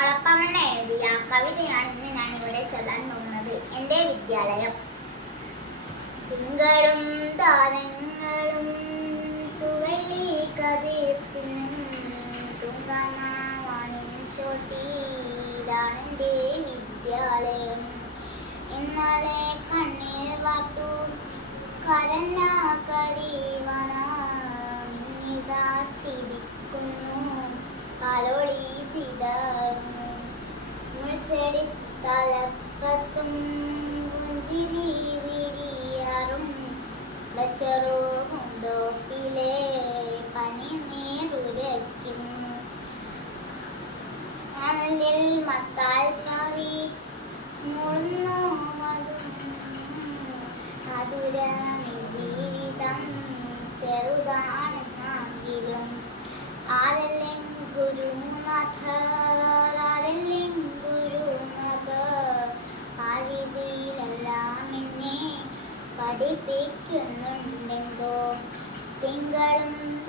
അളപ്പമണ്ണ എഴുതിയ കവിതയാണ് ഇന്ന് ഞാൻ ഇവിടെ ചൊല്ലാൻ പോകുന്നത്. എന്റെ വിദ്യാലയം. തിങ്കളും താരങ്ങളും തുവള്ളി കതിർ ചിഹ്നം തുങ്കമാവാനിൻ ചോട്ടിയിലാണെന്റെ വിദ്യാലയം. ഇന്നലെ കണ്ണീർ വാർത്തു കരഞ്ഞ കരിവന ചിരിക്കുന്നു. കലോളി മുൾച്ചെടി തലപ്പത്തും പുഞ്ചിരി വിരിയാറും ചെറുമുണ്ടോപ്പിലെ പനി നേരുരയ്ക്കുന്നു ആനന്ദിൽ മത്താൽ കറി മുഴുന്നു ജീവിതം ചെറുതാണെന്നെങ്കിലും ആരല്ലേ പഠിപ്പിക്കുന്നുണ്ടെന്തോ തിങ്കളും